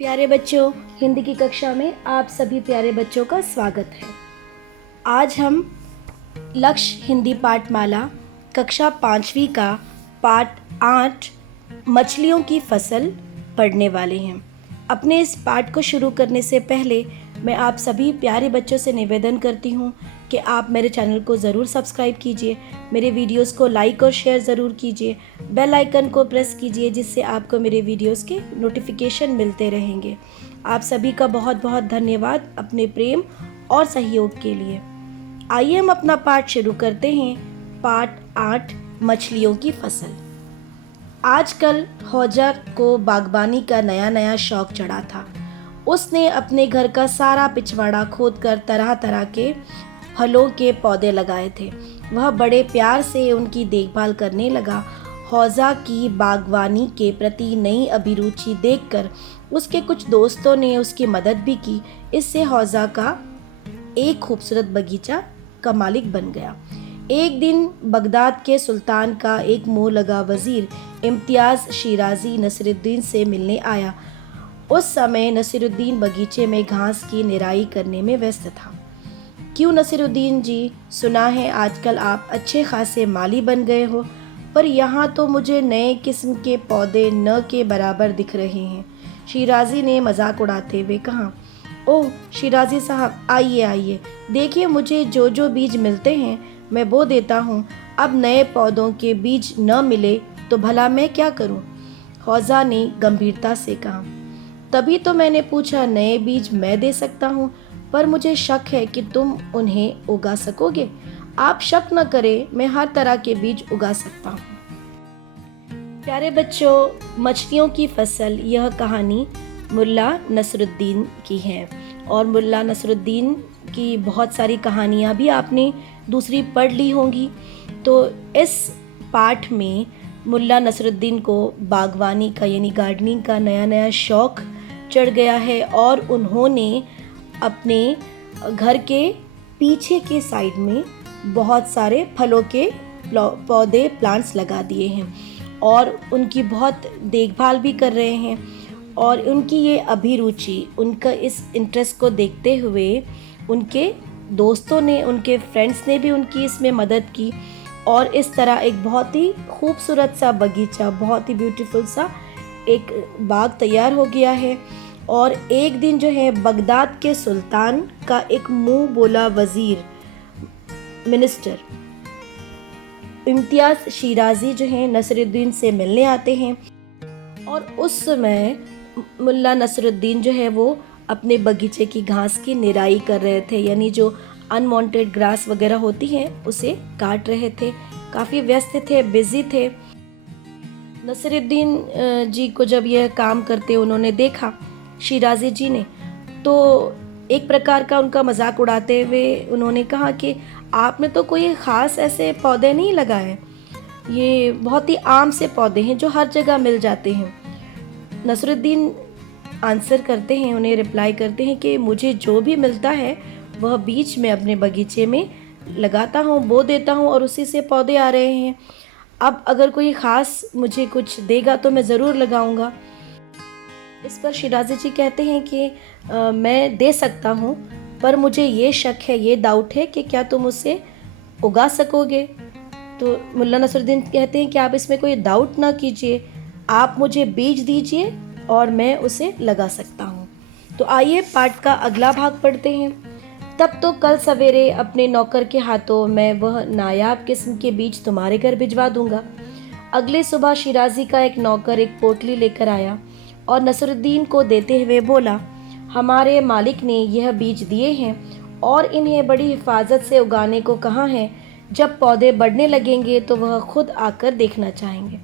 प्यारे बच्चों, हिंदी की कक्षा में आप सभी प्यारे बच्चों का स्वागत है। आज हम लक्ष्य हिंदी पाठमाला कक्षा 5वीं का पाठ 8 मछलियों की फसल पढ़ने वाले हैं। अपने इस पाठ को शुरू करने से पहले मैं आप सभी प्यारे बच्चों से निवेदन करती हूँ कि आप मेरे चैनल को ज़रूर सब्सक्राइब कीजिए, मेरे वीडियोस को लाइक और शेयर ज़रूर कीजिए, बेल आइकन को प्रेस कीजिए जिससे आपको मेरे वीडियोस के नोटिफिकेशन मिलते रहेंगे। आप सभी का बहुत बहुत धन्यवाद अपने प्रेम और सहयोग के लिए। आइए हम अपना पाठ शुरू करते हैं। पाठ 8 मछलियों की फसल। आजकल हौजा को बागबानी का नया नया शौक चढ़ा था। उसने अपने घर का सारा पिछवाड़ा खोदकर तरह तरह के फलों के पौधे लगाए थे। वह बड़े प्यार से उनकी देखभाल करने लगा। हौजा की बागवानी के प्रति नई अभिरुचि देखकर उसके कुछ दोस्तों ने उसकी मदद भी की। इससे हौजा का एक खूबसूरत बगीचा का मालिक बन गया। एक दिन बगदाद के सुल्तान का एक मुँह लगा वजीर इम्तियाज़ शिराजी नसीरुद्दीन से मिलने आया। उस समय नसीरुद्दीन बगीचे में घास की निराई करने में व्यस्त था। क्यों नसीरुद्दीन जी, सुना है आजकल आप अच्छे खासे माली बन गए हो, पर यहाँ तो मुझे नए किस्म के पौधे न के बराबर दिख रहे हैं। शिराजी ने मजाक उड़ाते हुए कहा। ओह शिराजी साहब, आइए आइए, देखिए मुझे जो जो बीज मिलते हैं मैं बो देता हूँ। अब नए पौधों के बीज न मिले तो भला मैं क्या करूँ? हौजा ने गंभीरता से कहा। तभी तो मैंने पूछा, नए बीज मैं दे सकता हूँ, पर मुझे शक है कि तुम उन्हें उगा सकोगे। आप शक न करें, मैं हर तरह के बीज उगा सकता हूँ। प्यारे बच्चों, मछलियों की फसल यह कहानी मुल्ला नसरुद्दीन की है और मुल्ला नसरुद्दीन की बहुत सारी कहानियाँ भी आपने दूसरी पढ़ ली होंगी। तो इस पाठ में मुल्ला नसरुद्दीन को बागवानी का यानी गार्डनिंग का नया नया शौक चढ़ गया है और उन्होंने अपने घर के पीछे के साइड में बहुत सारे फलों के पौधे प्लांट्स लगा दिए हैं और उनकी बहुत देखभाल भी कर रहे हैं। और उनकी ये अभिरुचि, उनका इस इंटरेस्ट को देखते हुए उनके दोस्तों ने, उनके फ्रेंड्स ने भी उनकी इसमें मदद की और इस तरह एक बहुत ही खूबसूरत सा बगीचा, बहुत ही ब्यूटीफुल सा एक बाग तैयार हो गया है। और एक दिन जो है बगदाद के सुल्तान का एक मुंह बोला वजीर मिनिस्टर इम्तियाज़ शिराजी जो है नसरुद्दीन से मिलने आते हैं और उस समय मुल्ला नसरुद्दीन जो है वो अपने बगीचे की घास की निराई कर रहे थे, यानी जो अनवांटेड ग्रास वगैरह होती हैं उसे काट रहे थे। काफ़ी व्यस्त थे, बिजी थे। नसरुद्दीन जी को जब यह काम करते उन्होंने देखा शिराजी जी ने, तो एक प्रकार का उनका मजाक उड़ाते हुए उन्होंने कहा कि आपने तो कोई ख़ास ऐसे पौधे नहीं लगाए, ये बहुत ही आम से पौधे हैं जो हर जगह मिल जाते हैं। नसरुद्दीन आंसर करते हैं, उन्हें रिप्लाई करते हैं कि मुझे जो भी मिलता है वह बीज में अपने बगीचे में लगाता हूँ, बो देता हूँ और उसी से पौधे आ रहे हैं। अब अगर कोई ख़ास मुझे कुछ देगा तो मैं ज़रूर लगाऊंगा। इस पर शिराजी जी कहते हैं कि मैं दे सकता हूँ, पर मुझे ये शक है, ये डाउट है कि क्या तुम उसे उगा सकोगे। तो मुल्ला नसरुद्दीन कहते हैं कि आप इसमें कोई डाउट ना कीजिए, आप मुझे बीज दीजिए और मैं उसे लगा सकता हूँ। तो आइए पाठ का अगला भाग पढ़ते हैं। तब तो कल सवेरे अपने नौकर के हाथों मैं वह नायाब किस्म के बीज तुम्हारे घर भिजवा दूंगा। अगले सुबह शिराजी का एक नौकर एक पोटली लेकर आया और नसरुद्दीन को देते हुए बोला, हमारे मालिक ने यह बीज दिए हैं और इन्हें बड़ी हिफाजत से उगाने को कहा है। जब पौधे बढ़ने लगेंगे तो वह खुद आकर देखना चाहेंगे।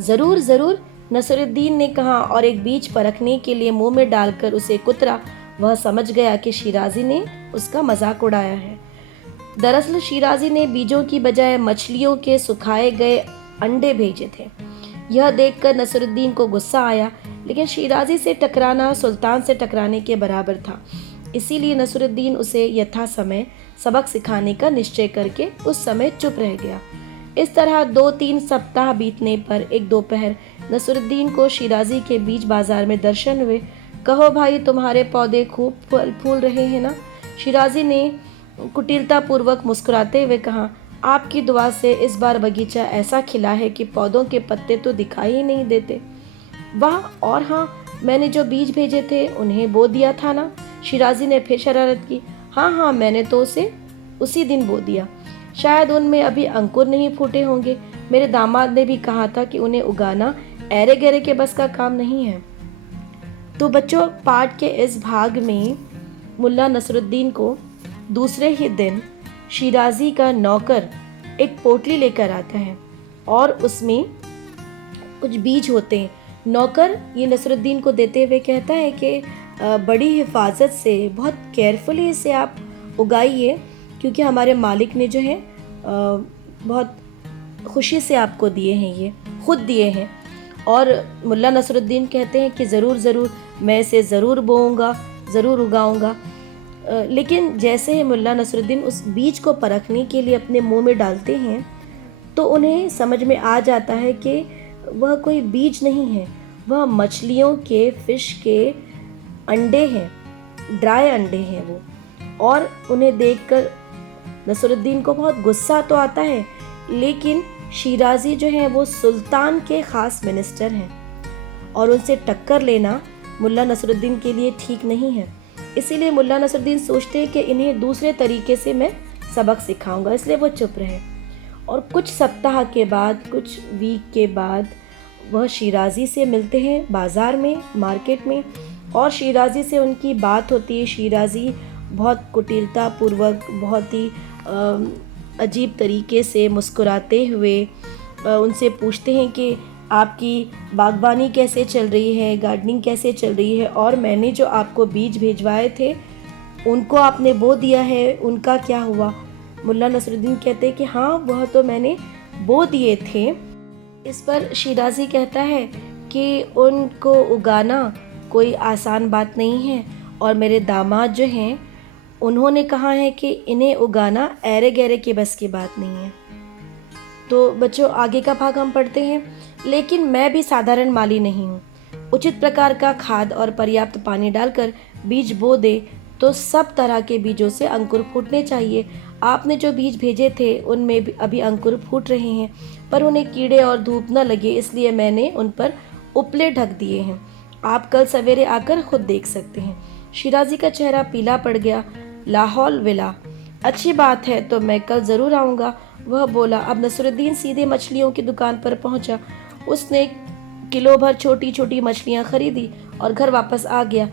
ज़रूर ज़रूर, नसरुद्दीन ने कहा और एक बीज परखने के लिए मुंह में डालकर उसे कुतरा। वह समझ गया कि शिराजी ने उसका मजाक उड़ाया है। दरअसल शिराजी ने बीजों की बजाय मछलियों के सुखाए गए अंडे भेजे थे। यह देखकर नसरुद्दीन को गुस्सा आया, लेकिन शिराजी से टकराना सुल्तान से टकराने के बराबर था। इसीलिए नसरुद्दीन उसे यथा समय सबक सिखाने का निश्चय करके उस समय चुप रह गया। इस तरह 2-3 सप्ताह बीतने पर एक दोपहर नसरुद्दीन को शिराजी के बीच बाजार में दर्शन हुए। कहो भाई, तुम्हारे पौधे खूब फल फूल रहे हैं ना? शिराजी ने कुटिलतापूर्वक मुस्कुराते हुए कहा, आपकी दुआ से इस बार बगीचा ऐसा खिला है कि पौधों के पत्ते तो दिखाई ही नहीं देते। वाह, और हाँ, मैंने जो बीज भेजे थे उन्हें बो दिया था ना? शिराजी ने फिर शरारत की। हाँ हाँ, मैंने तो उसे उसी दिन बो दिया। शायद उनमें अभी अंकुर नहीं फूटे होंगे। मेरे दामाद ने भी कहा था कि उन्हें उगाना ऐरे गैरे के बस का काम नहीं है। तो बच्चों, पाठ के इस भाग में मुल्ला नसरुद्दीन को दूसरे ही दिन शिराजी का नौकर एक पोटली लेकर आता है और उसमें कुछ बीज होते हैं। नौकर ये नसरुद्दीन को देते हुए कहता है कि बड़ी हिफाजत से, बहुत केयरफुली इसे आप उगाइए, क्योंकि हमारे मालिक ने जो है बहुत खुशी से आपको दिए हैं, ये खुद दिए हैं। और मुल्ला नसरुद्दीन कहते हैं कि ज़रूर ज़रूर, मैं इसे ज़रूर बोऊंगा, ज़रूर उगाऊंगा। लेकिन जैसे ही मुल्ला नसरुद्दीन उस बीज को परखने के लिए अपने मुंह में डालते हैं तो उन्हें समझ में आ जाता है कि वह कोई बीज नहीं है, वह मछलियों के, फिश के अंडे हैं, ड्राई अंडे हैं वो। और उन्हें देखकर नसरुद्दीन को बहुत गुस्सा तो आता है, लेकिन शिराजी जो हैं वो सुल्तान के ख़ास मिनिस्टर हैं और उनसे टक्कर लेना मुल्ला नसरुद्दीन के लिए ठीक नहीं है। इसीलिए मुल्ला नसरुद्दीन सोचते हैं कि इन्हें दूसरे तरीके से मैं सबक सिखाऊंगा, इसलिए वो चुप रहे। और कुछ सप्ताह के बाद, कुछ वीक के बाद वह शिराजी से मिलते हैं बाज़ार में, मार्केट में, और शिराजी से उनकी बात होती है। शिराजी बहुत कुटिलतापूर्वक, बहुत ही अजीब तरीके से मुस्कुराते हुए उनसे पूछते हैं कि आपकी बागबानी कैसे चल रही है, गार्डनिंग कैसे चल रही है, और मैंने जो आपको बीज भिजवाए थे उनको आपने बो दिया है, उनका क्या हुआ? मुल्ला नसरुद्दीन कहते हैं कि हाँ, वह तो मैंने बो दिए थे। इस पर शिराजी कहता है कि उनको उगाना कोई आसान बात नहीं है, और मेरे दामाद जो हैं उन्होंने कहा है कि इन्हें उगाना ऐरे गैरे के बस की बात नहीं है। तो बच्चों, आगे का भाग हम पढ़ते हैं। लेकिन मैं भी साधारण माली नहीं हूँ। उचित प्रकार का खाद और पर्याप्त पानी डालकर बीज बो दे तो सब तरह के बीजों से अंकुर फूटने चाहिए। आपने जो बीज भेजे थे उनमें भी अभी अंकुर फूट रहे हैं, पर उन्हें कीड़े और धूप न लगे इसलिए मैंने उन पर उपले ढक दिए हैं। आप कल सवेरे आकर खुद देख सकते हैं। शिराजी का चेहरा पीला पड़ गया। लाहौल विला, अच्छी बात है, तो मैं कल ज़रूर आऊँगा, वह बोला। अब नसरुद्दीन सीधे मछलियों की दुकान पर पहुँचा। उसने किलो भर छोटी छोटी मछलियाँ खरीदी और घर वापस आ गया।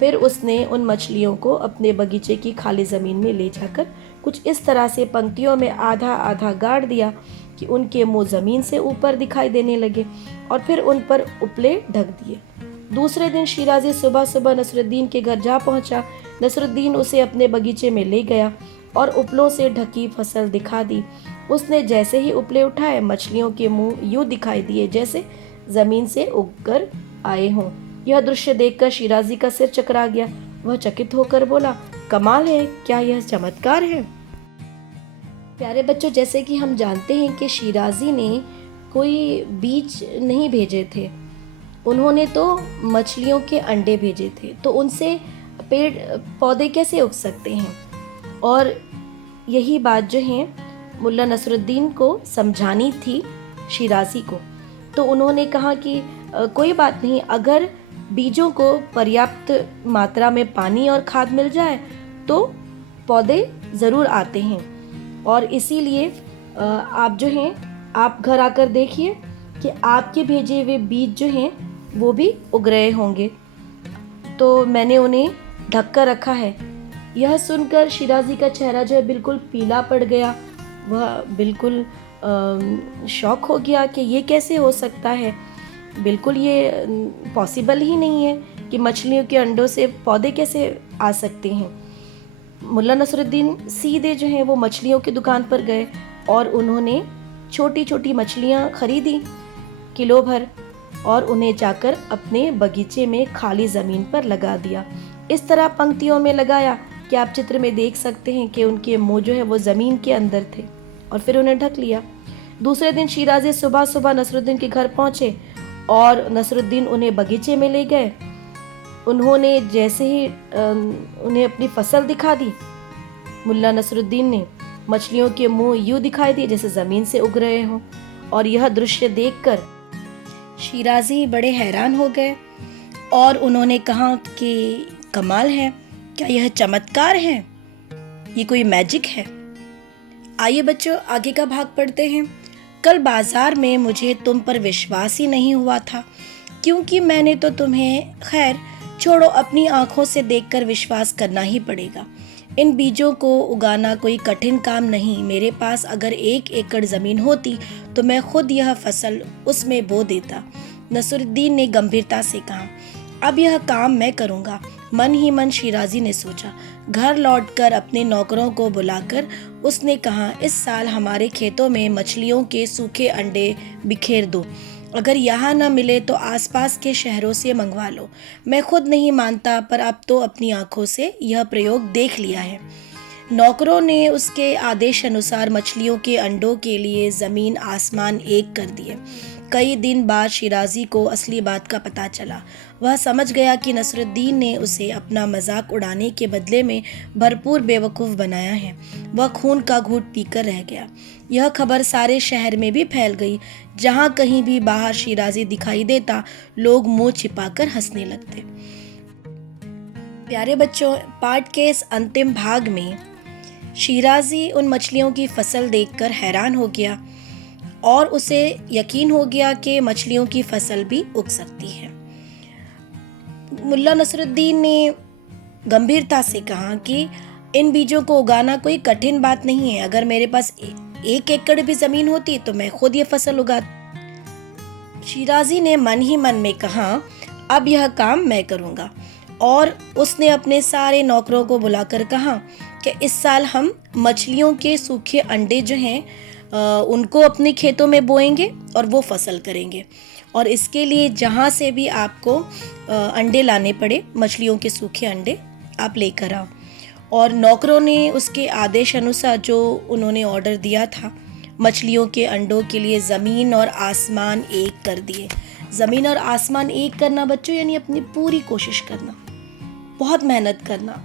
फिर उसने उन मछलियों को अपने बगीचे की खाली ज़मीन में ले जाकर कुछ इस तरह से पंक्तियों में आधा आधा गाड़ दिया कि उनके मुंह ज़मीन से ऊपर दिखाई देने लगे, और फिर उन पर उपले ढक दिए। दूसरे दिन शिराजी सुबह सुबह नसरुद्दीन के घर जा पहुंचा। नसरुद्दीन उसे अपने बगीचे में ले गया और उपलों से ढकी फसल दिखा दी। उसने जैसे ही उपले उठाए, मछलियों के मुंह यूं दिखाई दिए जैसे जमीन से उगकर आए हों। यह दृश्य देखकर शिराजी का सिर चकरा गया। वह चकित होकर बोला, कमाल है, क्या यह चमत्कार है? प्यारे बच्चों, जैसे कि हम जानते हैं कि शिराजी ने कोई बीज नहीं भेजे थे, उन्होंने तो मछलियों के अंडे भेजे थे। तो उनसे पेड़ पौधे कैसे उग सकते हैं? और यही बात जो है मुल्ला नसरुद्दीन को समझानी थी शिराजी को। तो उन्होंने कहा कि कोई बात नहीं, अगर बीजों को पर्याप्त मात्रा में पानी और खाद मिल जाए तो पौधे ज़रूर आते हैं। और इसीलिए आप जो हैं, आप घर आकर देखिए कि आपके भेजे हुए बीज जो हैं वो भी उग रहे होंगे। तो मैंने उन्हें ढक कर रखा है। यह सुनकर शिराजी का चेहरा जो है बिल्कुल पीला पड़ गया। वह बिल्कुल शॉक हो गया कि ये कैसे हो सकता है, बिल्कुल ये पॉसिबल ही नहीं है कि मछलियों के अंडों से पौधे कैसे आ सकते हैं। मुल्ला नसरुद्दीन सीधे जो है वो मछलियों की दुकान पर गए और उन्होंने छोटी छोटी मछलियाँ खरीदी किलो भर, और उन्हें जाकर अपने बगीचे में खाली ज़मीन पर लगा दिया। इस तरह पंक्तियों में लगाया कि आप चित्र में देख सकते हैं कि उनके मुंह जो है वो ज़मीन के अंदर थे, और फिर उन्हें ढक लिया। दूसरे दिन शिराजी सुबह सुबह नसरुद्दीन के घर पहुँचे और नसरुद्दीन उन्हें बगीचे में ले गए। उन्होंने जैसे ही उन्हें अपनी फसल दिखा दी, मुल्ला नसरुद्दीन ने मछलियों के मुंह यूं दिखाई दिए जैसे ज़मीन से उग रहे हों। और यह दृश्य देखकर शिराजी बड़े हैरान हो गए और उन्होंने कहा कि कमाल है, क्या यह चमत्कार है, ये कोई मैजिक है। आइए बच्चों, आगे का भाग पढ़ते हैं। कल बाजार में मुझे तुम पर विश्वास ही नहीं हुआ था, क्योंकि मैंने तो तुम्हें, खैर छोड़ो, अपनी आंखों से देखकर विश्वास करना ही पड़ेगा। इन बीजों को उगाना कोई कठिन काम नहीं। मेरे पास अगर 1 एकड़ ज़मीन होती तो मैं खुद यह फसल उसमें बो देता। नसरुद्दीन ने गंभीरता से कहा, अब यह काम मैं करूँगा। मन ही मन शिराजी ने सोचा। घर लौटकर अपने नौकरों को बुलाकर उसने कहा, इस साल हमारे खेतों में मछलियों के सूखे अंडे बिखेर दो। अगर यहाँ न मिले तो आसपास के शहरों से मंगवा लो। मैं खुद नहीं मानता, पर अब तो अपनी आंखों से यह प्रयोग देख लिया है। नौकरों ने उसके आदेश अनुसार मछलियों के अंडों के लिए ज़मीन आसमान एक कर दिए। कई दिन बाद शिराजी को असली बात का पता चला। वह समझ गया कि नसरुद्दीन ने उसे अपना मजाक उड़ाने के बदले में भरपूर बेवकूफ़ बनाया है। वह खून का घूंट पीकर रह गया। यह खबर सारे शहर में भी फैल गई। जहाँ कहीं भी बाहर शिराजी दिखाई देता, लोग मुंह छिपाकर हंसने लगते। प्यारे बच्चों, पाठ के इस अंतिम भाग में शिराजी उन मछलियों की फसल देखकर हैरान हो गया और उसे यकीन हो गया कि मछलियों की फसल भी उग सकती है। मुल्ला नसरुद्दीन ने गंभीरता से कहा कि इन बीजों को उगाना कोई कठिन बात नहीं है। अगर मेरे पास 1 एकड़ भी ज़मीन होती तो मैं खुद ये फसल उगाता। शिराजी ने मन ही मन में कहा, अब यह काम मैं करूँगा। और उसने अपने सारे नौकरों को बुलाकर कहा कि इस साल हम मछलियों के सूखे अंडे जो हैं उनको अपने खेतों में बोएंगे और वो फसल करेंगे। और इसके लिए जहाँ से भी आपको अंडे लाने पड़े, मछलियों के सूखे अंडे, आप लेकर आओ। और नौकरों ने उसके आदेश अनुसार जो उन्होंने ऑर्डर दिया था, मछलियों के अंडों के लिए ज़मीन और आसमान एक कर दिए। ज़मीन और आसमान एक करना बच्चों यानी अपनी पूरी कोशिश करना, बहुत मेहनत करना।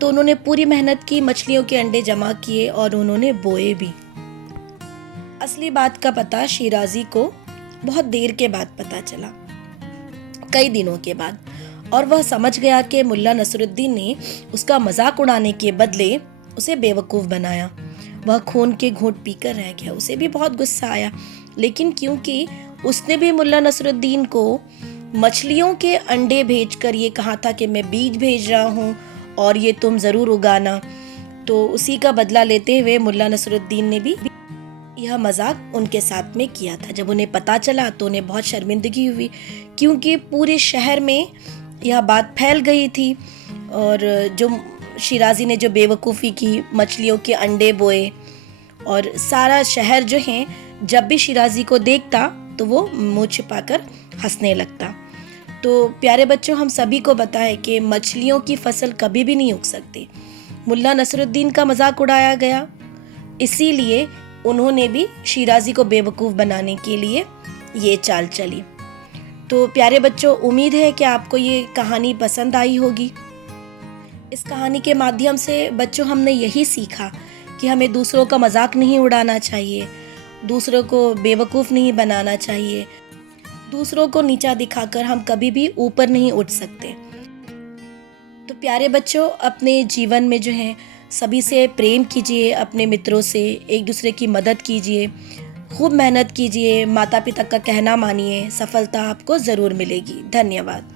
तो उन्होंने पूरी मेहनत की, मछलियों के अंडे जमा किए और उन्होंने बोए भी। असली बात का पता शिराजी को बहुत देर के बाद पता चला, कई दिनों के बाद। और वह समझ गया कि मुल्ला नसरुद्दीन ने उसका मजाक उड़ाने के बदले उसे बेवकूफ़ बनाया। वह खून के घूंट पीकर रह गया। उसे भी बहुत गुस्सा आया, लेकिन क्योंकि उसने भी मुल्ला नसरुद्दीन को मछलियों के अंडे भेजकर ये कहा था कि मैं बीज भेज रहा हूँ और ये तुम ज़रूर उगाना, तो उसी का बदला लेते हुए मुल्ला नसरुद्दीन ने भी यह मजाक उनके साथ में किया था। जब उन्हें पता चला तो उन्हें बहुत शर्मिंदगी हुई, क्योंकि पूरे शहर में यह बात फैल गई थी। और जो शिराजी ने जो बेवकूफ़ी की, मछलियों के अंडे बोए, और सारा शहर जो है जब भी शिराजी को देखता तो वो मुँह छिपाकर हंसने लगता। तो प्यारे बच्चों, हम सभी को पता है कि मछलियों की फसल कभी भी नहीं उग सकती। मुल्ला नसरुद्दीन का मजाक उड़ाया गया, इसीलिए उन्होंने भी शिराजी को बेवकूफ़ बनाने के लिए ये चाल चली। तो प्यारे बच्चों, उम्मीद है कि आपको ये कहानी पसंद आई होगी। इस कहानी के माध्यम से बच्चों हमने यही सीखा कि हमें दूसरों का मजाक नहीं उड़ाना चाहिए, दूसरों को बेवकूफ़ नहीं बनाना चाहिए, दूसरों को नीचा दिखाकर हम कभी भी ऊपर नहीं उठ सकते। तो प्यारे बच्चों, अपने जीवन में जो है सभी से प्रेम कीजिए, अपने मित्रों से एक दूसरे की मदद कीजिए, खूब मेहनत कीजिए, माता पिता का कहना मानिए, सफलता आपको ज़रूर मिलेगी। धन्यवाद।